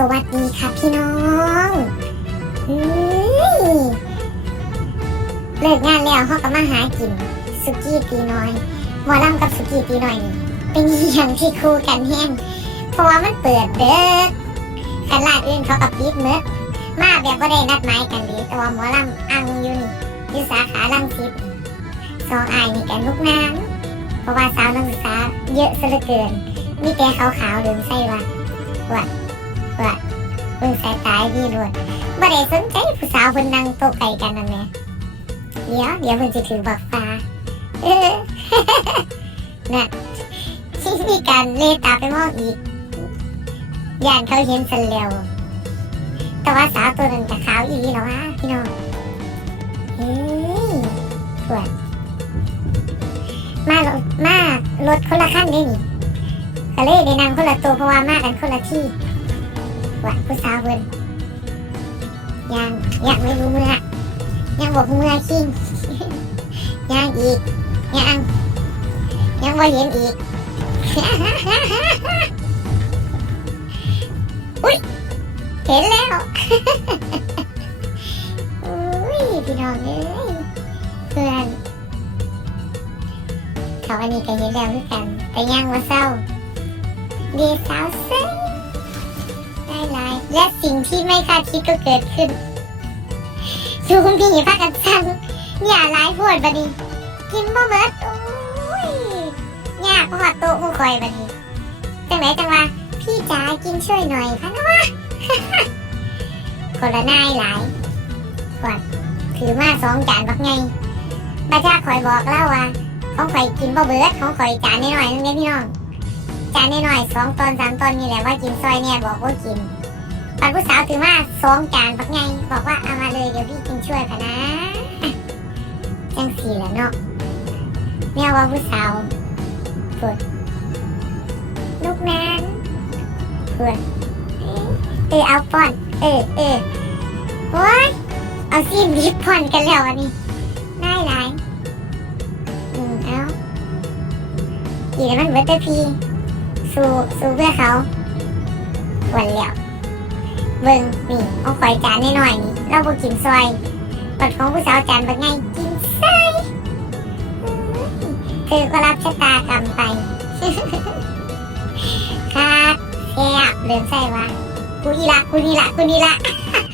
สวัสดีค่ะพี่น้องเฮ้ยเลิกงานแล้วเขาก็มาหากิน สุกี้ตีน้อยหมอลำกับสุกี้ตีน้อยนี่เป็นอย่างที่คู่กันแห้งเพราะว่ามันเปิดเด้อกันลาดอื่นเขากับปิดเมื่อมาแบบว่าได้นัดหมายกันดีแต่ว่าหมอลำอังอยู่นี่อยู่สาขาลังสิตสองอายนี่กันลูกน้ำเพราะว่าสาวนักศึกษาเยอะซะเหลือเกินมีแต่ขาวๆเหลืองใส่ว่าว่า ว่าเบิ่งสายตาดีด้วยบ่ได้สนใจผู้สาวคนนั่งโต๊ะไก่กันนั่นแหละเดี๋ยวเดี๋ยวเพิ่นสิถือบักฟ้าเออน่ะที่มีการเลตาไปมองอีกย่านเขาเห็นสันแล้วแต่ว่าสาวตัวนั้นจะขาวอีหลีแล้ววะพี่น้องเฮ้ยปวดมารถมารถคนละขั้นได้นี่ก็เลยได้นั่งคนละตัวเพราะว่ามากันคนละที่ วัดผู้สาวเพิ่นยังยังไม่รู้เมื่อยังบอกเมื่อคิงยังอีกยังยังว่เห็นอีกอุ้ยเห็นแล้วอุ้ยพี่น้องเอ้ยเพื่อนเขาอันนี้ก็เห็นแล้วคือกัน แต่ยังว่าเศร้าดีสาวเซ่ได้หลาย และสิ่งที่ไม่คาดคิดก็เกิดขึ้นซูมี่พากันสั่งอย่าหลายพวดบัดนี้กินบ่เบิดโอ้ยยากพอดโต๊ะผู้คอยบัดนี้จังไหนจังว่าพี่จ๋ากินช่วยหน่อยพะนะวะคนละนายหลายกวดถือมาสองจานบักไงป้าจ้าคอยบอกเล่าว่าของข่อยกินบ่เบิดของข่อยจานน้อยๆนึงเด้พี่น้องจานน้อยๆสองตอนสามตอนนี่แหละว่ากินซอยเนี่ยบอกว่ากิน ปันผู้สาวถือมาสองจานปักไง บอกว่าเอามาเลยเดี๋ยวพี่กินช่วยพะนะจังสีแหละเนาะเนี่ยว่าผู้สาวเปิดลูกนั้นเปิดเออเอาป้อน เออเออโอ้ยเอาซีมลิปป้อนกันแล้วอันนี้ได้หลายอืมเอาอีกแล้วมันเบิร์เตอร์พี สู้สู้เพื่อเขาวันแล้ว เบิ่งนี่เอาข่อยจานน้อยๆนี่เราบ่กินซอยปัดของผู้สาวจานบักไงกินซอยเธอก็รับชะตากรรมไปครับแซ่บเดินใส่ว่ากูอีละกูนี่ละกูนี่ละ